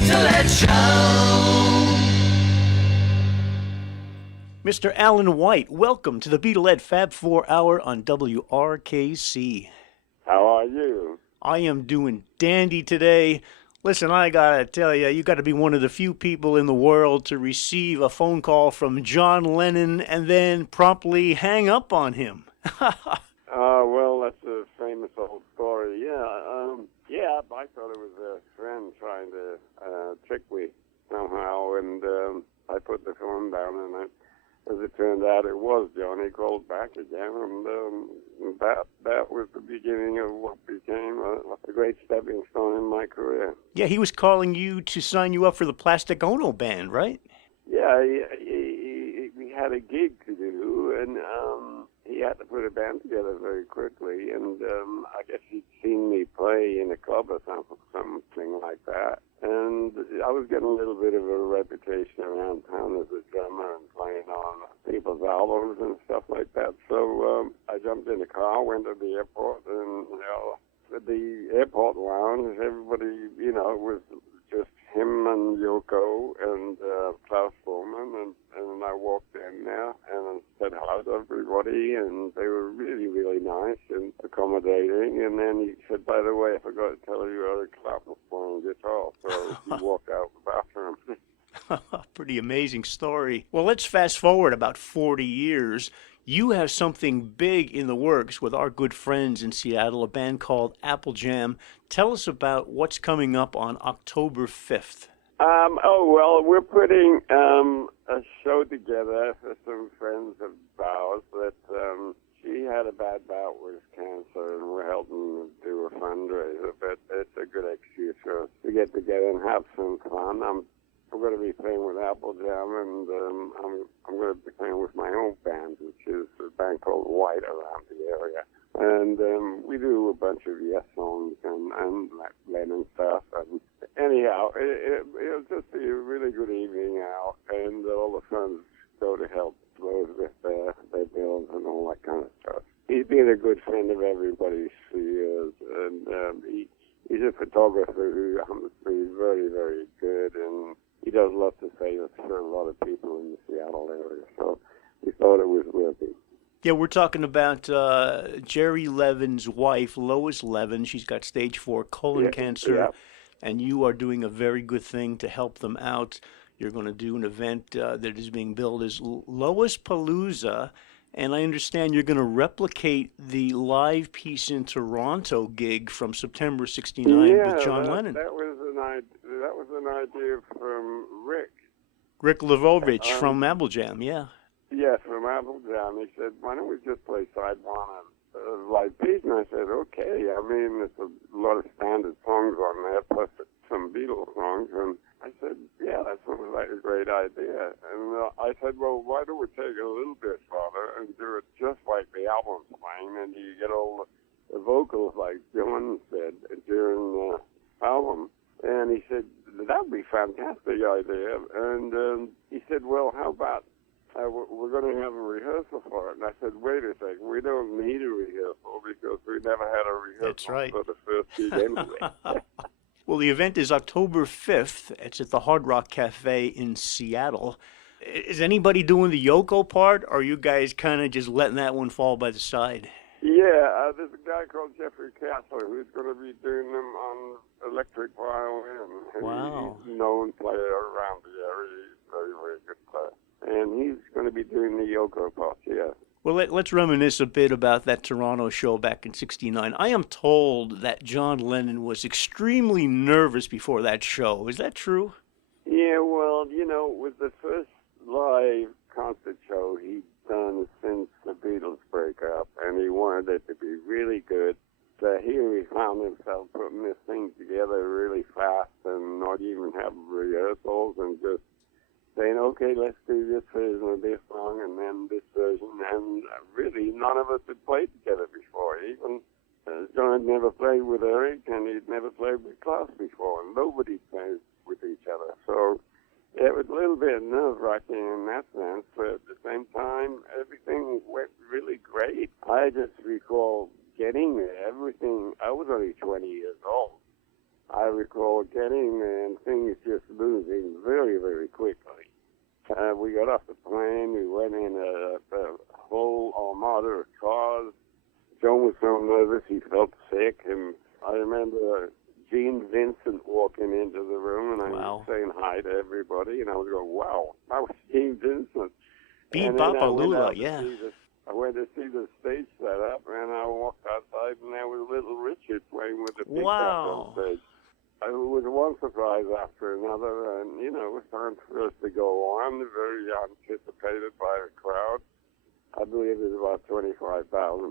Beatledd Show. Mr. Alan White, welcome to the Beatledd Fab 4 Hour on WRKC. How are you? I am doing dandy today. Listen, I gotta tell you, you gotta be one of the few people in the world to receive a phone call from John Lennon and then promptly hang up on him. Well, that's a famous old story. Yeah, I thought it was a friend trying to trick me somehow, and I put the phone down, and as it turned out, it was John. He called back again, and that was the beginning of what became a great stepping stone in my career. Yeah, he was calling you to sign you up for the Plastic Ono Band, right? Yeah, we had a gig to do, and he had to put a band together very quickly, and I guess he'd seen me play in a club or something like that. And I was getting a little bit of a reputation around town as a drummer and playing on people's albums and stuff like that. So I jumped in the car, went to the airport, and at the airport lounge, everybody, it was just him and Yoko and Klaus Foreman, and I walked in there and said hello to everybody, and they were really, really nice and accommodating. And then he said, by the way, I forgot to tell you Eric Clapton was playing guitar, so he walked out the bathroom. Pretty amazing story. Well, let's fast forward about 40 years. You have something big in the works with our good friends in Seattle, a band called Apple Jam. Tell us about what's coming up on October 5th. We're putting a show together for some friends of ours that she had a bad bout with cancer, and we're helping do a fundraiser, but it's a good excuse for us to get together and have some fun. We're going to be playing with Apple Jam, and I'm going to be playing with my own band, which is a band called White around the area. And we do a bunch of Yes songs and Lennon stuff. And anyhow, it'll just be a really good evening out, and all the friends go to help those with their bills and all that kind of stuff. He's been a good friend of everybody's for years, and he's a photographer who happens to be very, very good, and he does lots of favors for a lot of people in the Seattle area, so we thought it was worth it. Yeah, we're talking about Jerry Levin's wife, Lois Levin. She's got stage 4 colon cancer, and you are doing a very good thing to help them out. You're going to do an event that is being billed as LOISPALOOZA, and I understand you're going to replicate the live Peace in Toronto gig from September '69 with John Lennon. That was an idea from Rick Levovich from Apple Jam, yeah. Yeah, from Apple Jam. He said, why don't we just play side one of Live Peace? And I said, okay. I mean, there's a lot of standard songs on there, plus some Beatles songs. And I said, yeah, that sounds like a great idea. And I said, well, why don't we take it a little bit farther and do it just like the album's playing, and you get all the vocals like John said during the album. And he said, that would be a fantastic idea. And he said, well, how about we're going to have a rehearsal for it. And I said, wait a second, we don't need a rehearsal because we never had a rehearsal. That's right. For the first gig anyway. Well, the event is October 5th. It's at the Hard Rock Cafe in Seattle. Is anybody doing the Yoko part, or are you guys kind of just letting that one fall by the side? Yeah, there's a guy called Jeffrey Kessler who's going to be doing them on electric violin. Wow. He's a known player around the area. He's a very, very good player. And he's going to be doing the Yoko part, yeah. Well, let's reminisce a bit about that Toronto show back in '69. I am told that John Lennon was extremely nervous before that show. Is that true? Yeah, well, it was the first live concert show he'd done since the Beatles breakup, and he wanted it to be really good. So here he found himself putting this thing together really fast and not even have rehearsals and just saying, okay, let's do this version of this song and then this version. And really, none of us had played together before. Even John had never played with Eric, and he'd never played with Klaus before, and nobody played with each other. So it was a little bit nerve-wracking in that sense, but at the same time, everything went really great. I just recall getting there, everything. I was only 20 years old. I recall getting there and things just moving very, very quickly. We got off the plane. We went in a whole armada of cars. John was so nervous he felt sick, and I remember Gene Vincent walking into the room, and I was saying hi to everybody, and I was going, wow, that was Gene Vincent. Beat-Bop-A-Lula, yeah. I went to see the stage set up, and I walked outside, and there was Little Richard playing with the big band on stage. It was one surprise after another, and, you know, it was time for us to go on, very anticipated by the crowd. I believe there's about 25,000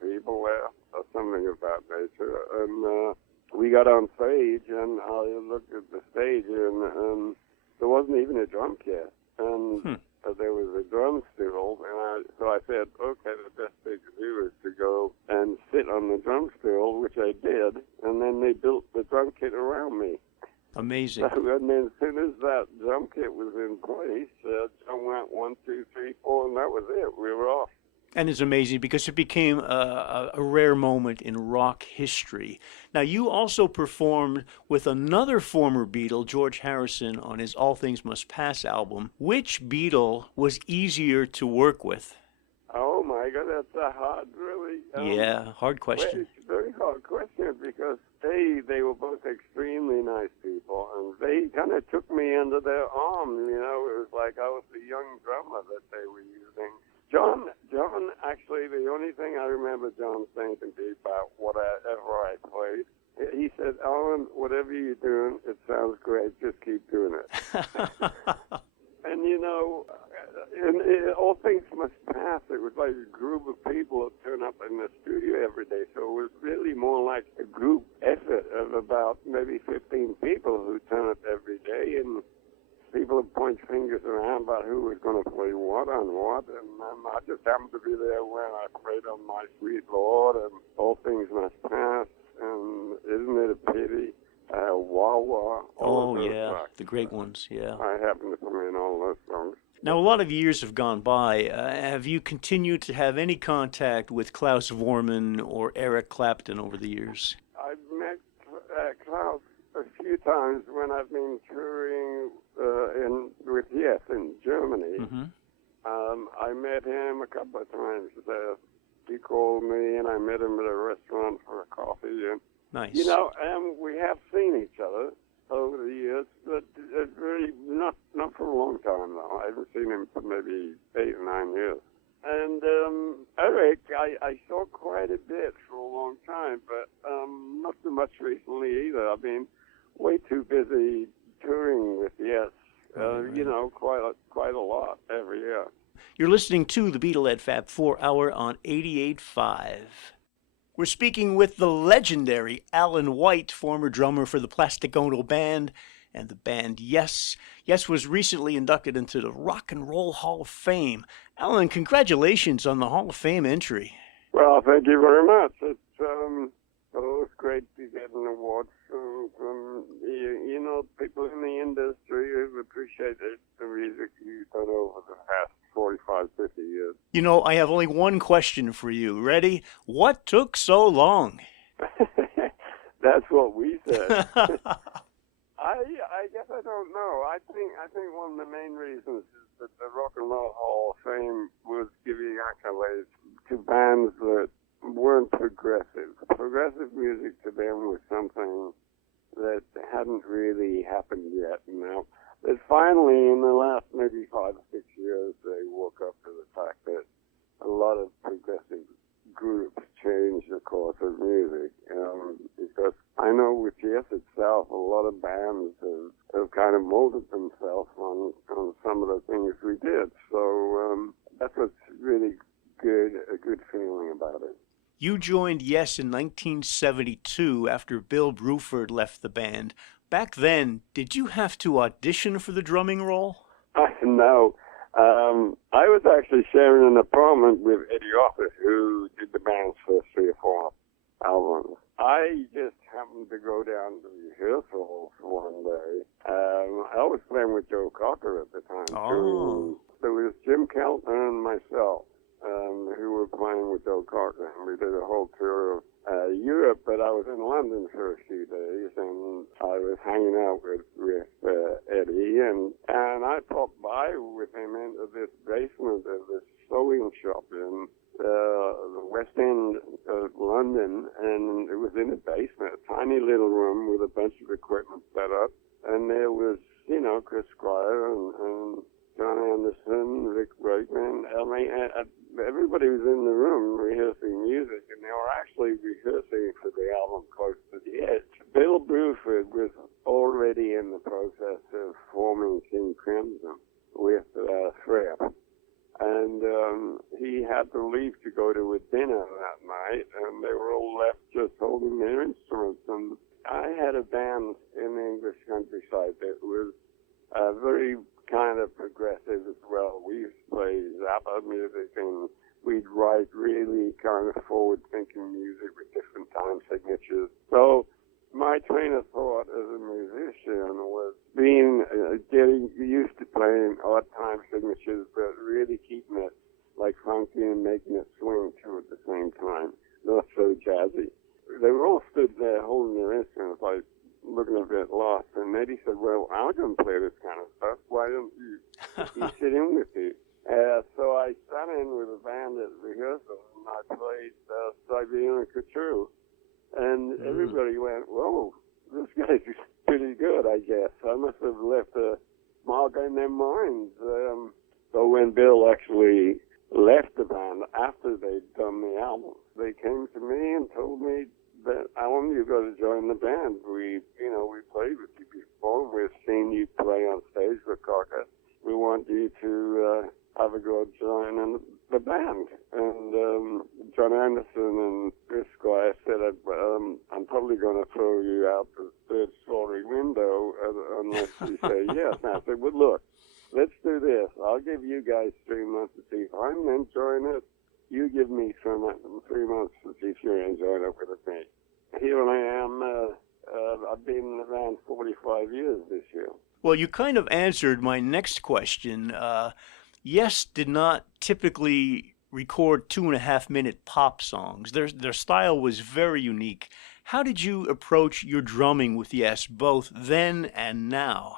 people there, or something of that nature. And we got on stage, and I looked at the stage, and there wasn't even a drum kit. And there was a drum stool, and so I said, okay, the best thing to do is to go and sit on the drum stool, which I did, and then they built the drum kit around me. Amazing. So, and then as soon as that drum kit was in place, John went 1, 2, 3, 4, and that was it. We were off. And it's amazing because it became a rare moment in rock history. Now, you also performed with another former Beatle, George Harrison, on his All Things Must Pass album. Which Beatle was easier to work with? Oh, my God, that's a hard, really... hard question. It's a very hard question because, they were both extremely nice people, and they kind of took me under their arm, you know. It was like I was the young drummer that they were using. John, actually, the only thing I remember John saying to me about whatever I played, he said, Alan, whatever you're doing, it sounds great. Just keep doing it. And, you know, all things must pass. It was like a group of people that turn up in the studio every day. So it was really more like a group effort of about maybe 15 people who turn up every day. And people would point fingers around about who was going to play what on what, and I just happened to be there when I played on My Sweet Lord and All Things Must Pass, and Isn't It a Pity, Wah Wah. Oh, yeah, tracks. The great ones, yeah. I happened to play in all those songs. Now, a lot of years have gone by. Have you continued to have any contact with Klaus Voormann or Eric Clapton over the years? I've met Klaus a few times when I've been touring with Yes in Germany. Mm-hmm. I met him a couple of times. He called me, and I met him at a restaurant for a coffee. And, nice. You know, we have seen each other over the years, but really not for a long time, though. I haven't seen him for maybe 8 or 9 years. And Eric, I saw quite a bit for a long time, but not so much recently either. I've been way too busy touring with Yes, you know, quite a lot every year. You're listening to the Beatledd Fab 4 Hour on 88.5. We're speaking with the legendary Alan White, former drummer for the Plastic Ono Band and the band Yes. Yes was recently inducted into the Rock and Roll Hall of Fame. Alan, congratulations on the Hall of Fame entry. Well, thank you very much. It's great to get an award from you know, people in the industry who appreciate the music you've done over the past 45, 50 years. You know, I have only one question for you. Ready? What took so long? That's what we said. I guess I don't know. I think one of the main reasons is that the Rock and Roll Hall of Fame was giving accolades to bands that weren't progressive. Progressive music to them was something that hadn't really happened yet. Now, but finally, in the last maybe 5 or 6 years, they woke up to the fact that a lot of progressive groups changed the course of music. Because I know with Yes itself, a lot of bands have kind of molded themselves on some of the things we did. So that's what's really good, a good feeling about it. You joined Yes in 1972 after Bill Bruford left the band. Back then, did you have to audition for the drumming role? No. I was actually sharing an apartment with Eddie Office, who did the band's first 3 or 4 albums. I just happened to go down to rehearsals one day. I was playing with Joe Cocker at the time. Oh. There was Jim Keltner and myself, who were playing with Joe Cocker, and we did a whole tour of Europe, but I was in London for a few days, and I was hanging out with Eddie, and I popped by with him into this basement of this sewing shop in the West End of London, and it was in a basement, a tiny little room with a bunch of equipment set up, and there was, Chris Squire and John Anderson, Rick Wakeman. I mean, everybody was in the room rehearsing music, and they were actually rehearsing for the album Close to the Edge. Bill Bruford was already in the process of forming King Crimson with Fripp. And he had to leave to go to a dinner that night, and they were all left just holding their instruments. And I had a band in the English countryside that was very kind of progressive as well. We used to play Zappa music, and we'd write really kind of forward-thinking music with different time signatures. So my train of thought as a musician was getting used to playing odd time signatures, but really keeping it like funky and making it swing too at the same time, not so jazzy. They were all stood there holding their instruments, like looking a bit lost. And Eddie said, "Well, I'm going to play this kind of stuff. Why don't you sit in with me?" So I sat in with a band at rehearsal, and I played Siberian Couture. And everybody went, "Whoa, this guy's pretty good, I guess." I must have left a mark in their minds. So when Bill actually left the band after they'd done the album, they came to me and told me that, "Alan, you've got to join the band. We played with you before. We've seen you play on stage with Carcass. We want you to have a go join in the band." And John Anderson and Chris Squire said, "I'm probably going to throw you out the third-story window unless you say yes." And I said, "Well, look, let's do this. I'll give you guys 3 months to see if I'm enjoying it. You give me 3 months to see if you're enjoying it with me." Here I am. I've been around 45 years this year. Well, you kind of answered my next question. Yes did not typically record 2.5-minute pop songs. Their style was very unique. How did you approach your drumming with Yes, both then and now?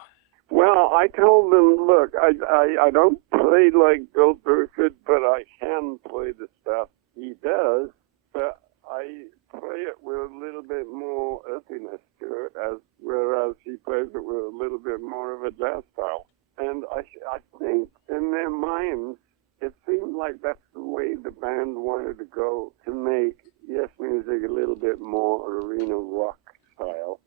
Well, I told them, look, I don't play like Bill Bruford, but I can play the stuff he does, but I play it with a little bit more earthiness to it, whereas he plays it with a little bit more of a jazz style. And I think in their minds, it seemed like that's the way the band wanted to go, to make Yes music a little bit more arena rock style,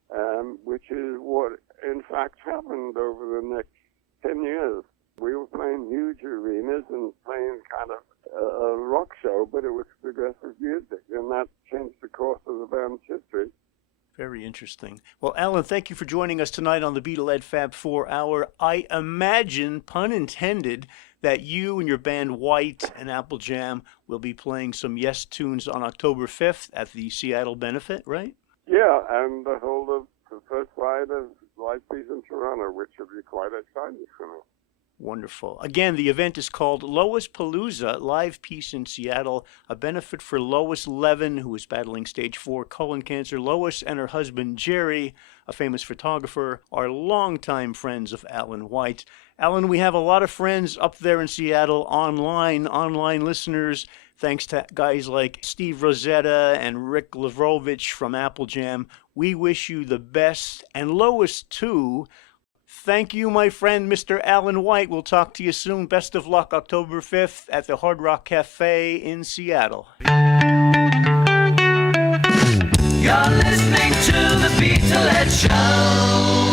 which is what in fact happened over the next 10 years. We were playing huge arenas and playing kind of a rock show, but it was progressive music, and that changed the course of the band's history. Very interesting. Well, Alan, thank you for joining us tonight on the Beatledd Fab 4 Hour. I imagine, pun intended, that you and your band White and Apple Jam will be playing some Yes tunes on October 5th at the Seattle benefit, right? Yeah, and the first ride of Live Peace in Toronto, which will be quite exciting for me. Wonderful. Again, the event is called LOISPALOOZA, Live Peace in Seattle, a benefit for Lois Levin, who is battling stage 4 colon cancer. Lois and her husband, Jerry, a famous photographer, are longtime friends of Alan White. Alan, we have a lot of friends up there in Seattle online listeners, thanks to guys like Steve Rosetta and Rick Lavrovich from Apple Jam. We wish you the best, and Lois, too. Thank you, my friend, Mr. Alan White. We'll talk to you soon. Best of luck October 5th at the Hard Rock Cafe in Seattle. You're listening to the Beatledd Show.